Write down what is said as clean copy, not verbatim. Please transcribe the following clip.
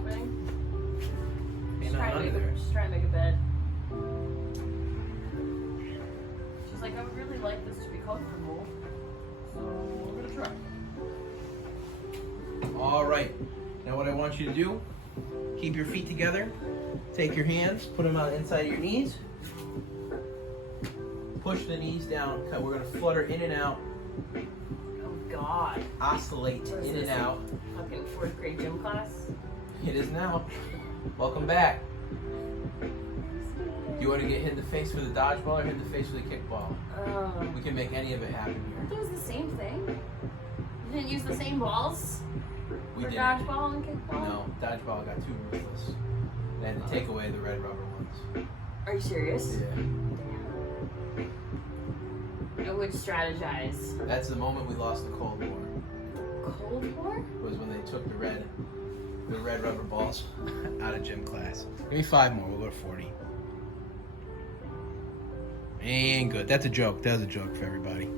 happening? She's trying to make a bed. She's like, I would really like this to be comfortable, so we're gonna try. All right. Now what I want you to do, keep your feet together. Take your hands, put them on the inside of your knees. Push the knees down. We're gonna flutter in and out. Oh God. Oscillate in and out. Fucking 4th grade gym class. It is now. Welcome back. Do you want to get hit in the face for the dodgeball or hit in the face for the kickball? We can make any of it happen Aren't here. those the same thing? You didn't use the same balls We for didn't. dodgeball and kickball? No, dodgeball got too ruthless. They had to take away the red rubber ones. Are you serious? Yeah. I would strategize. That's the moment we lost the Cold War. Cold War? Was when they took the red rubber balls out of gym class. Give me 5 more. We'll go to 40. And good. That's a joke. That was a joke for everybody.